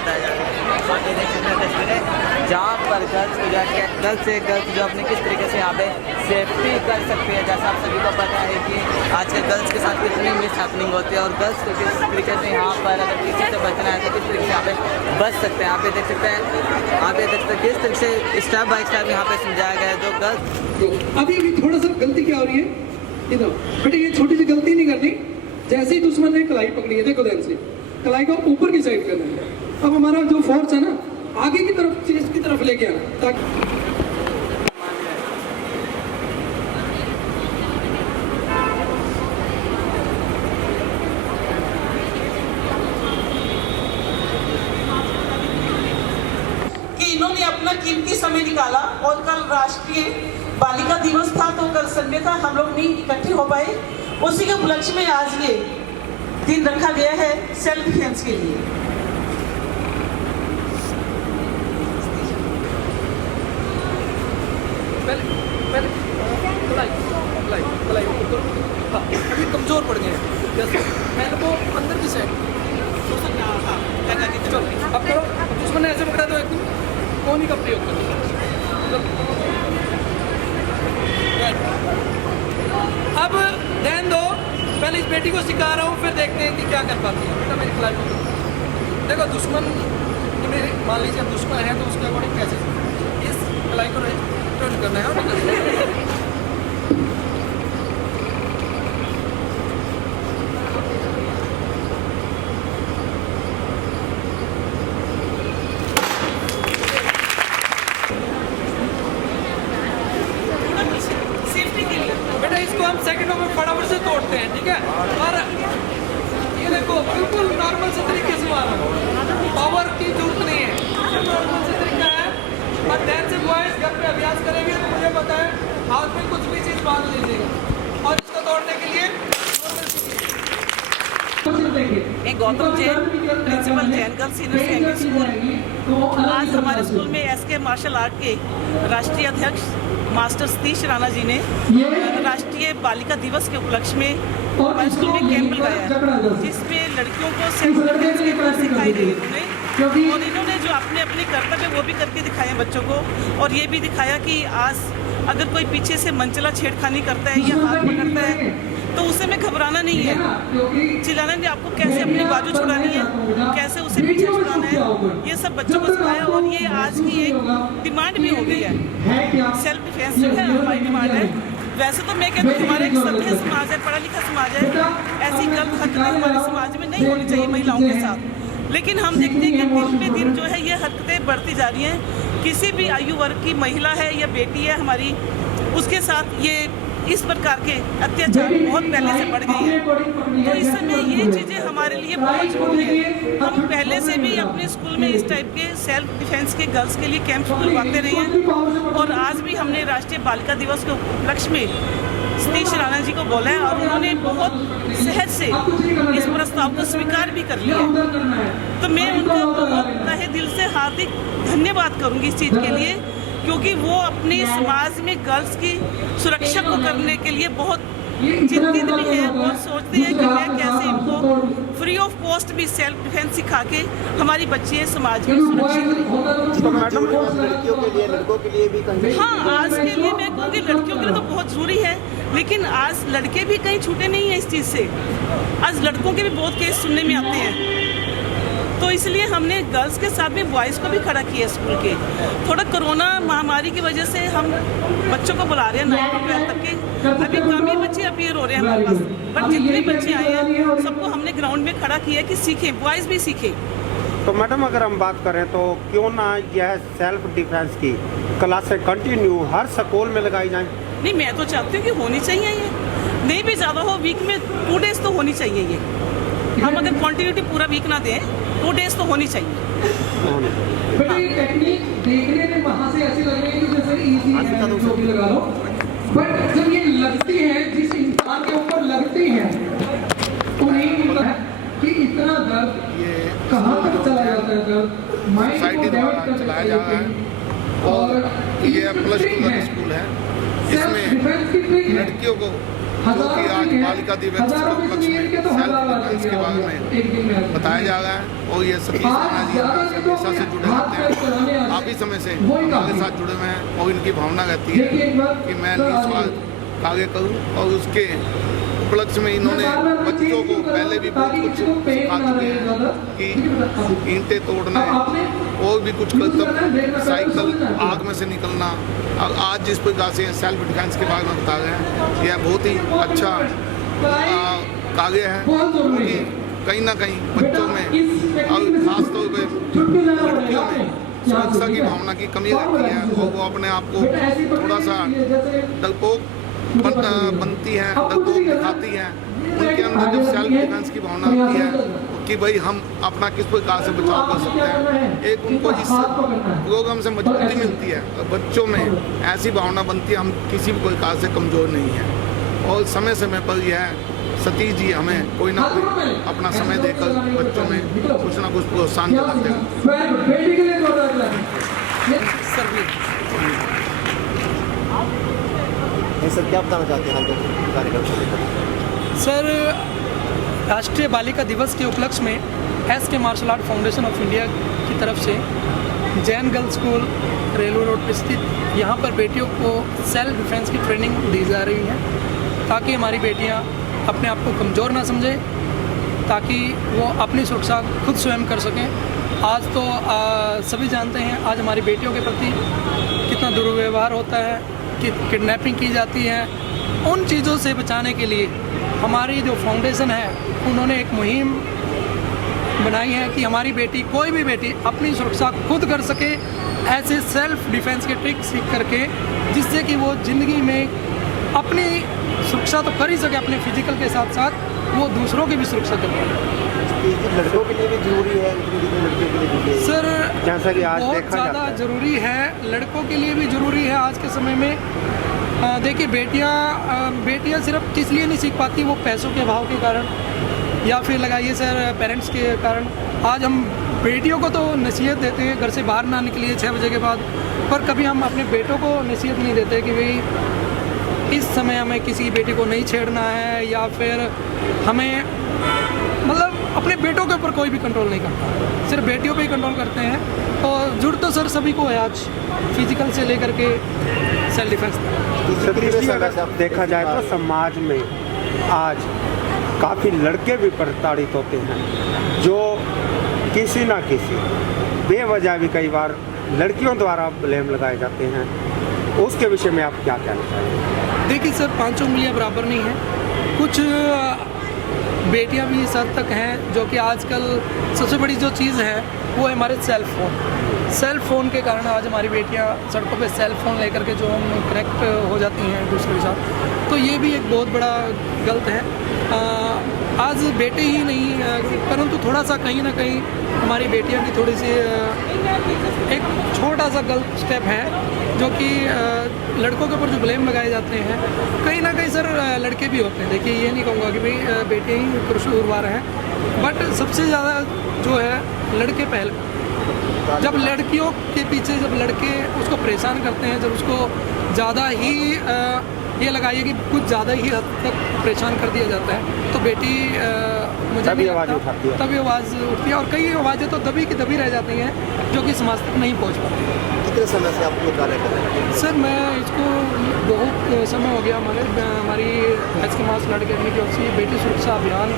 बताया जा रहा है। आप ये देख सकते हैं तस्वीरें जहाँ पर गर्ल्स को जाके गर्ल्स से गर्ल्स जो अपने किस तरीके से यहाँ पे सेफ्टी कर सकती है। जैसा आप सभी को पता है कि आजकल गर्ल्स के साथ कितनी मिस हैपनिंग होती है और गर्ल्स को किस तरीके से यहाँ पर अगर किसी से बचना है तो किस तरीके से यहाँ पे बच सकते हैं। आप ये देख सकते हैं, आप ये देख सकते हैं किस तरीके से स्टेप बाय स्टेप यहाँ पे समझाया गया है। जो गर्ल्स अभी थोड़ा सा गलती क्या हो रही है, इधर बेटे ये छोटी सी गलती नहीं करनी। जैसे ही दुश्मन ने कलाई पकड़ी है, देखो ध्यान से, कलाई को ऊपर की साइड करना है। अब हमारा जो फोर्स है ना, आगे की तरफ, चेस्ट की तरफ लेके आना ताकि कि इन्होंने अपना कीमती समय निकाला। और कल राष्ट्रीय बालिका दिवस था, तो कल संडे था, हम लोग नहीं इकट्ठे हो पाए। उसी के उपलक्ष्य में आज ये दिन रखा गया है सेल्फ डिफेंस के लिए। अभी कमजोर पड़ गए हैं, पहले वो अंदर की साइड। अब करो, दुश्मन ने ऐसे पकड़ा तो एकदम कोहनी का प्रयोग करो। अब ध्यान दो, पहले इस बेटी को सिखा रहा हूँ, फिर देखते हैं कि क्या कर पाती है। बेटा मेरी खिलाड़ी देखो, दुश्मन मेरे मान लीजिए दुश्मन है तो उसके अकॉर्डिंग कैसे इस कलाई को टर्न करना है। बेटा इसको हम सेकंडों में फटाफट से तोड़ते हैं, ठीक है। और ये देखो बिल्कुल नॉर्मल से तरीके से मारो, पावर की जरूरत नहीं है, ये नॉर्मल से तरीका है। और ध्यान से बॉयज घर पे अभ्यास करेंगे तो मुझे पता है हाथ में कुछ भी चीज़ बांध लीजिएगा। और इसको तोड़ने के लिए मैं Gautam Jain, principal Jain girls senior secondary school. आज हमारे स्कूल में एसके मार्शल आर्ट के राष्ट्रीय अध्यक्ष मास्टर सतीश राणा जी ने राष्ट्रीय बालिका दिवस के उपलक्ष्य में हमारे स्कूल में कैंप लगाया है, जिसमें लड़कियों को सेल्फ डिफेंस की बात सिखाई गई उन्होंने। और इन्होंने जो अपने अपने कर्तव्य वो भी करके दिखाए बच्चों को। और ये भी दिखाया कि आज अगर कोई पीछे से मनचला छेड़खानी करता है या हाथ पकड़ता है तो उसे में घबराना नहीं है, चिल्लाना नहीं, आपको कैसे अपनी बाजू छुड़ानी है, कैसे उसे पीछे छुड़ाना है, ये सब बच्चों को सिखाया। और ये आज की एक डिमांड भी हो गई है, सेल्फ डिफेंस जो है हमारी डिमांड है। वैसे तो मैं कहती हूँ हमारा एक सभ्य समाज है, पढ़ा लिखा समाज है, ऐसी गलत हरकतें हमारे समाज में नहीं होनी चाहिए महिलाओं के साथ। लेकिन हम देखते हैं कि दिन पे दिन जो है ये हरकतें बढ़ती जा रही हैं। किसी भी आयु वर्ग की महिला है या बेटी है हमारी, उसके साथ ये इस प्रकार के अत्याचार बहुत पहले से बढ़ गई है। तो इस समय ये चीज़ें हमारे लिए बहुत जरूरी है। हम पहले से भी अपने स्कूल में इस टाइप के सेल्फ डिफेंस के गर्ल्स के लिए कैंप खुलवाते रहे हैं। और आज भी हमने राष्ट्रीय बालिका दिवस के उपलक्ष्य में सतीश राणा जी को बोला है और उन्होंने बहुत सहज से इस प्रस्ताव को स्वीकार भी कर लिया। तो मैं उनका बहुत तहे दिल से हार्दिक धन्यवाद करूँगी इस चीज़ के लिए, क्योंकि वो अपने समाज में गर्ल्स की सुरक्षा को करने के लिए बहुत चिंतित भी है। बहुत सोचते हैं कि मैं कैसे इनको फ्री ऑफ कॉस्ट भी सेल्फ डिफेंस सिखा के हमारी बच्चियाँ समाज में सुरक्षित रहें। तो मैडम लड़कियों के लिए, लड़कों के लिए भी कहीं, हाँ, आज के लिए मैं कहूँगी लड़कियों के लिए तो बहुत ज़रूरी है, लेकिन आज लड़के भी कहीं छूटे नहीं हैं इस चीज़ से। आज लड़कों के भी बहुत केस सुनने में आते हैं। तो इसलिए हमने गर्ल्स के साथ में बॉयज़ को भी खड़ा किया स्कूल के। थोड़ा कोरोना महामारी की वजह से हम बच्चों को बुला रहे हैं 9 to 12 तक के, अभी कम ही बच्चे अपीयर हो रहे हैं हमारे पास, बट जितने बच्चे आए हैं सबको हमने ग्राउंड में खड़ा किया कि सीखें, बॉयज़ भी सीखें। तो मैडम अगर हम बात करें तो क्यों ना यह सेल्फ डिफेंस की क्लासें कंटिन्यू हर स्कूल में लगाई जाएँ? नहीं, मैं तो चाहती हूँ कि होनी चाहिए, ये नहीं भी ज़्यादा हो, वीक में 2 डेज तो होनी चाहिए। ये हम अगर कंटिन्यूटी पूरा वीक ना दें, 2 डेज तो होनी चाहिए। बेटा ये टेक्निक देखने में वहाँ से ऐसी लग रही है कि जैसे इजी है, जो भी लगा लो, बट जब ये लगती है, जिस इंसान के ऊपर लगती है, तो नहीं मिलता है कि इतना दर्द कहाँ तक चला जाता है। दर्द माइंड को डैमेज कर चलाया जा रहा है। और ये +2 का स्कूल है, इसमें लड़कियों को जो कि आज बालिका दिवस के उपलक्ष्य में सेल्फ डिफेंस के बारे में बताया जा रहा है। और ये सतीश राणा जी हमारे हमेशा से जुड़े रहते हैं, काफ़ी समय से हमारे साथ जुड़े हुए हैं और इनकी भावना रहती है कि मैं निस्वार्थ कार्य करूं। और उसके उपलक्ष्य में इन्होंने बच्चों को पहले भी बहुत कुछ सिखा चुके हैं कि ईंटें तोड़ना और भी कुछ कर्तव्य, साइकिल आग में से निकलना। और आज जिस प्रकार से सेल्फ डिफेंस के बारे में बता रहे हैं, यह बहुत ही अच्छा कार्य है, क्योंकि कहीं ना कहीं बच्चों में और खासतौर पर लड़कियों में सुरक्षा की भावना की कमी रहती है और वो अपने आप को थोड़ा सा डरपोक बनती हैं, डरपोक दिखाती हैं। उनके अंदर जब सेल्फ डिफेंस की भावना होती है कि भाई हम अपना किस प्रकार से बचाव कर सकते हैं, एक उनको इस प्रोग्राम से मजबूती मिलती है और बच्चों में ऐसी भावना बनती है हम किसी भी प्रकार से कमज़ोर नहीं हैं। और समय समय पर यह सतीश जी हमें कोई ना कोई अपना समय देकर बच्चों में कुछ ना कुछ प्रोत्साहन दिलाते हैं। सर क्या बताना चाहते हैं कार्यक्रम को लेकर? सर, राष्ट्रीय बालिका दिवस के उपलक्ष्य में S K martial art foundation of India की तरफ से Jain girls school railway road पर स्थित यहाँ पर बेटियों को सेल्फ डिफेंस की ट्रेनिंग दी जा रही है, ताकि हमारी बेटियाँ अपने आप को कमज़ोर ना समझें, ताकि वो अपनी सुरक्षा खुद स्वयं कर सकें। आज तो सभी जानते हैं आज हमारी बेटियों के प्रति कितना दुर्व्यवहार होता है, कि किडनैपिंग की जाती है। उन चीज़ों से बचाने के लिए हमारी जो फाउंडेशन है उन्होंने एक मुहिम बनाई है कि हमारी बेटी, कोई भी बेटी अपनी सुरक्षा खुद कर सके, ऐसे सेल्फ डिफेंस के ट्रिक सीख करके, जिससे कि वो ज़िंदगी में अपनी सुरक्षा तो कर ही सके, अपने फिजिकल के साथ साथ वो दूसरों की भी सुरक्षा कर पाए। लड़कों के लिए भी जरूरी है, लड़कियों के लिए भी सर, जैसा कि आज बहुत देखा ज़्यादा जाता है। ज़रूरी है, लड़कों के लिए भी ज़रूरी है। आज के समय में देखिए बेटियां सिर्फ किस लिए नहीं सीख पाती, वो पैसों के अभाव के कारण या फिर लगाइए सर पेरेंट्स के कारण। आज हम बेटियों को तो नसीहत देते हैं घर से बाहर ना निकलिए 6 बजे के बाद, पर कभी हम अपने बेटों को नसीहत नहीं देते कि भाई इस समय हमें किसी बेटी को नहीं छेड़ना है, या फिर हमें मतलब अपने बेटों के ऊपर कोई भी कंट्रोल नहीं करता, सिर्फ बेटियों पे ही कंट्रोल करते हैं। और जुड़ तो सर सभी को है आज, फिजिकल से लेकर के सेल्फ डिफेंस तक। अगर देखा जाए तो समाज में आज काफ़ी लड़के भी प्रताड़ित होते हैं, जो किसी ना किसी बेवजह भी कई बार लड़कियों द्वारा ब्लेम लगाए जाते हैं। उसके विषय में आप क्या कहना चाहेंगे? देखिए सर, 5 उंगलियां बराबर नहीं हैं। कुछ बेटियां भी इस हद तक हैं जो कि आजकल सबसे बड़ी जो चीज़ है वो है हमारे सेल फ़ोन के कारण आज हमारी बेटियां सड़कों पे सेल फ़ोन लेकर के जो हम कनेक्ट हो जाती हैं दूसरे के साथ, तो ये भी एक बहुत बड़ा गलत है। आज बेटे ही नहीं परंतु थोड़ा सा कहीं ना कहीं हमारी बेटियां भी थोड़ी सी एक छोटा सा गलत स्टेप है, जो कि लड़कों के ऊपर जो ब्लेम लगाए जाते हैं, कहीं ना कहीं सर लड़के भी होते हैं। देखिए ये नहीं कहूँगा कि भाई बेटे ही कसूरवार हैं, बट सबसे ज़्यादा जो है लड़के पहले। जब लड़कियों के पीछे जब लड़के उसको परेशान करते हैं, जब उसको ज़्यादा ही ये लगाइए कि कुछ ज़्यादा ही हद तक परेशान कर दिया जाता है, तो बेटी मुझे तभी आवाज़ उठाती है, तभी आवाज़ उठती है। और कई आवाज़ें तो दबी की दबी रह जाती हैं, जो कि समाज तक नहीं पहुंच पाती। कितने समय से आप ये कार्य कर रहे हैं? सर मैं इसको बहुत समय हो गया, हमारी S K martial art academy की ओर से बेटी सुरक्षा अभियान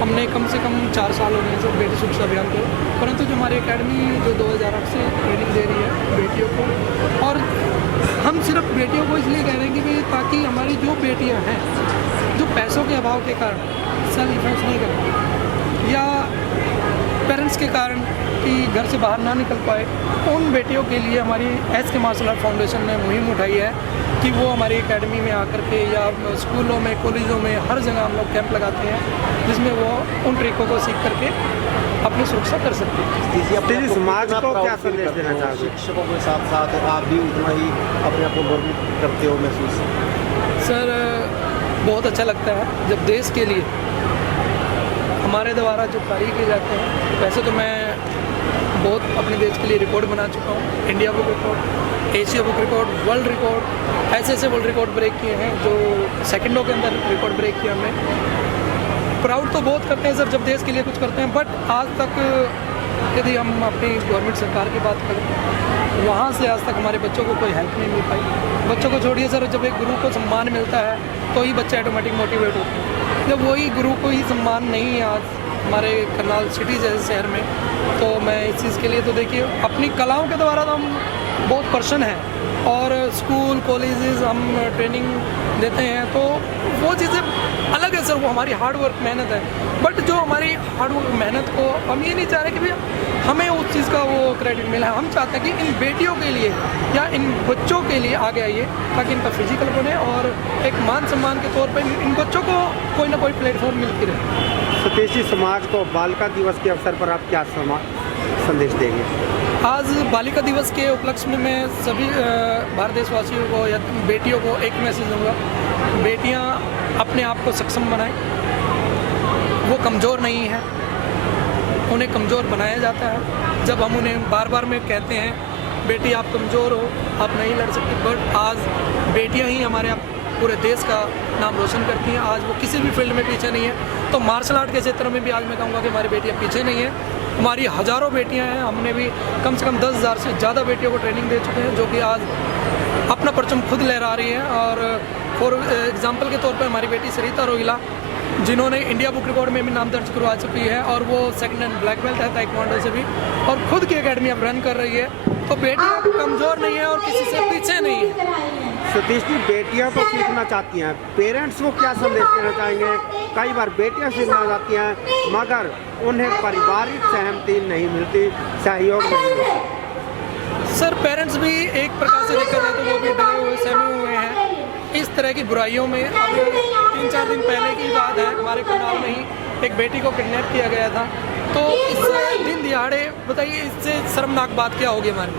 हमने कम से कम 4 साल हो गए सर बेटी सुरक्षा अभियान को। परंतु जो हमारी एकेडमी जो 2008 से ट्रेनिंग दे रही है बेटियों को, और हम सिर्फ बेटियों को इसलिए कह रहे हैं कि भाई ताकि हमारी जो बेटियां हैं जो पैसों के अभाव के कारण सेल्फ डिफेंस नहीं कर पाती, या पेरेंट्स के कारण कि घर से बाहर ना निकल पाए, उन बेटियों के लिए हमारी S K martial art foundation ने मुहिम उठाई है कि वो हमारी एकेडमी में आकर के या स्कूलों में, कॉलेजों में, हर जगह हम लोग कैंप लगाते हैं, जिसमें वो उन ट्रिकों को सीख करके अपनी सुरक्षा कर सकते हैं। समाज को क्या संदेश देना चाहोगे? शिक्षकों के साथ साथ आप भी उतना ही अपने आप को गर्वित करते हो महसूस? सर बहुत अच्छा लगता है जब देश के लिए हमारे द्वारा जो कार्य किए जाते हैं। वैसे तो मैं बहुत अपने देश के लिए रिकॉर्ड बना चुका हूँ। India book record, Asia book record, world record, ऐसे वर्ल्ड रिकॉर्ड ब्रेक किए हैं जो सेकंडों के अंदर रिकॉर्ड ब्रेक किया हमने। प्राउड तो बहुत करते हैं सर जब देश के लिए कुछ करते हैं, बट आज तक यदि हम अपनी गवर्नमेंट सरकार की बात करें, वहाँ से आज तक हमारे बच्चों को कोई हेल्प नहीं मिल पाई। बच्चों को छोड़िए सर, जब एक गुरु को सम्मान मिलता है तो ही बच्चे ऑटोमेटिक मोटिवेट होते हैं। जब वही गुरु को ही सम्मान नहीं है आज हमारे करनाल सिटी जैसे शहर में, तो मैं इस चीज़ के लिए तो देखिए अपनी कलाओं के द्वारा तो हम बहुत पर्सन हैं और स्कूल कॉलेजेस हम ट्रेनिंग देते हैं, तो वो चीज़ें अलग है सर, वो हमारी हार्ड वर्क मेहनत है। बट जो हमारी हार्ड वर्क मेहनत को हम ये नहीं चाह रहे कि भाई हमें उस चीज़ का वो क्रेडिट मिला है। हम चाहते हैं कि इन बेटियों के लिए या इन बच्चों के लिए आगे आइए ताकि इनका फिजिकल बने और एक मान सम्मान के तौर पर इन बच्चों को कोई ना कोई प्लेटफॉर्म मिलती रहे। सतीश जी, समाज को बालिका दिवस के अवसर पर आप क्या संदेश देंगे? आज बालिका दिवस के उपलक्ष्य में मैं सभी भारत देशवासियों को या बेटियों को एक मैसेज दूंगा, बेटियां अपने आप को सक्षम बनाएं। वो कमज़ोर नहीं है, उन्हें कमज़ोर बनाया जाता है। जब हम उन्हें बार बार में कहते हैं बेटी आप कमज़ोर हो, आप नहीं लड़ सकती, बट आज बेटियां ही हमारे पूरे देश का नाम रोशन करती हैं। आज वो किसी भी फील्ड में पीछे नहीं है, तो मार्शल आर्ट के क्षेत्र में भी आज मैं कहूँगा कि हमारी बेटियाँ पीछे नहीं हैं। हमारी हज़ारों बेटियां हैं, हमने भी कम से कम 10,000 से ज़्यादा बेटियों को ट्रेनिंग दे चुके हैं जो कि आज अपना परचम खुद लहरा रही हैं। और फॉर एग्जांपल के तौर पर हमारी बेटी सरिता रोहिला, जिन्होंने इंडिया बुक रिकॉर्ड में भी नाम दर्ज करवा चुकी है और वो सेकंड हैंड ब्लैक बेल्ट है ताइक्वांडो से भी, और खुद की एकेडमी अब रन कर रही है। तो बेटियाँ कमज़ोर नहीं है और किसी से पीछे नहीं है। सतीश जी, बेटियां तो सीखना चाहती हैं, पेरेंट्स को क्या संदेश देना चाहेंगे? कई बार बेटियां सीखना चाहती हैं मगर उन्हें पारिवारिक सहमति नहीं मिलती, सहयोग नहीं मिलता। सर पेरेंट्स भी एक प्रकार से देखा जाए तो वो भी डरे हुए सहमे हुए हैं इस तरह की बुराइयों में। अब 3-4 दिन पहले की बात है, हमारे करनाल में ही एक बेटी को किडनैप किया गया था। तो इस दिन दिहाड़े बताइए इससे शर्मनाक बात क्या होगी हमारी।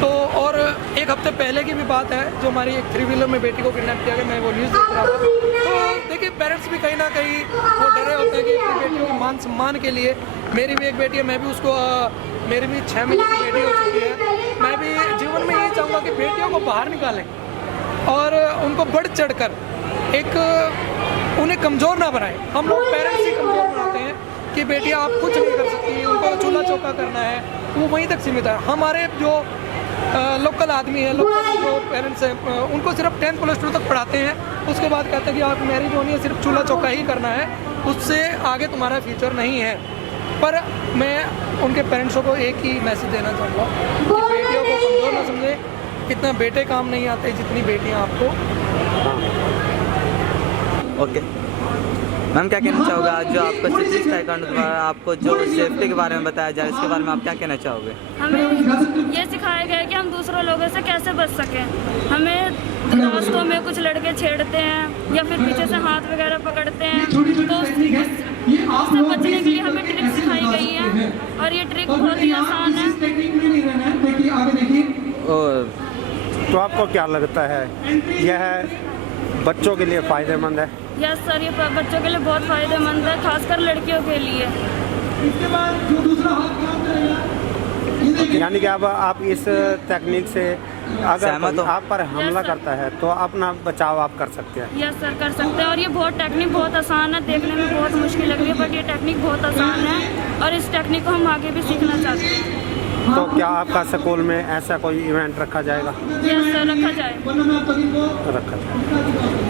तो और एक हफ्ते पहले की भी बात है जो हमारी एक 3 व्हीलर में बेटी को किडनैप किया गया, मैं वो न्यूज़ देख रहा था। तो देखिए पेरेंट्स भी कहीं ना कहीं वो डरे होते हैं कि अपनी बेटियों के मान सम्मान के लिए। मेरी भी एक बेटी है, मैं भी उसको मेरी भी 6 महीने की बेटी हो चुकी है। मैं भी जीवन में यही चाहूँगा कि बेटियों को बाहर निकालें और उनको बढ़ चढ़ कर एक उन्हें कमज़ोर ना बनाएं। हम लोग पेरेंट्स ही कमज़ोर बनाते हैं कि बेटियाँ आप कुछ नहीं कर सकती, उनको चूल्हा चौका करना है, वो वहीं तक सीमित है। हमारे जो लोकल आदमी है, लोकल जो पेरेंट्स हैं, उनको सिर्फ 10+2 तक पढ़ाते हैं, उसके बाद कहते हैं कि आप मैरिज होनी है, सिर्फ चूल्हा चौका ही करना है, उससे आगे तुम्हारा फ्यूचर नहीं है। पर मैं उनके पेरेंट्सों को एक ही मैसेज देना चाहूँगा कि बेटियों को कमज़ोर ना समझें, इतना बेटे काम नहीं आते जितनी बेटियाँ आपको। ओके मैम, क्या कहना चाहोगे आज जो आपको सतीश ताइक्वांडो द्वारा आपको जो सेफ्टी के बारे में बताया जाए, इसके बारे में आप क्या कहना चाहोगे? हमें ये सिखाया गया है कि हम दूसरों लोगों से कैसे बच सकें। हमें रास्तों में कुछ लड़के छेड़ते हैं या फिर पीछे से हाथ वगैरह पकड़ते हैं, तो उससे बचने के लिए हमें ट्रिक सिखाई गई है और ये ट्रिक बहुत ही आसान है। और तो आपको क्या लगता है यह बच्चों के लिए फ़ायदेमंद है? यस सर, ये बच्चों के लिए बहुत फ़ायदेमंद है, खासकर लड़कियों के लिए। यानी कि अब आप इस तकनीक से अगर कोई आप पर हमला करता है तो अपना बचाव आप कर सकते हैं? यस सर, कर सकते हैं। और ये टेक्निक बहुत आसान है, देखने में बहुत मुश्किल लग रही है बट ये टेक्निक बहुत आसान है और इस टेक्निक को हम आगे भी सीखना चाहते हैं। तो क्या आपका स्कूल में ऐसा कोई इवेंट रखा जाएगा? यस सर, रखा जाए। रखा जाए।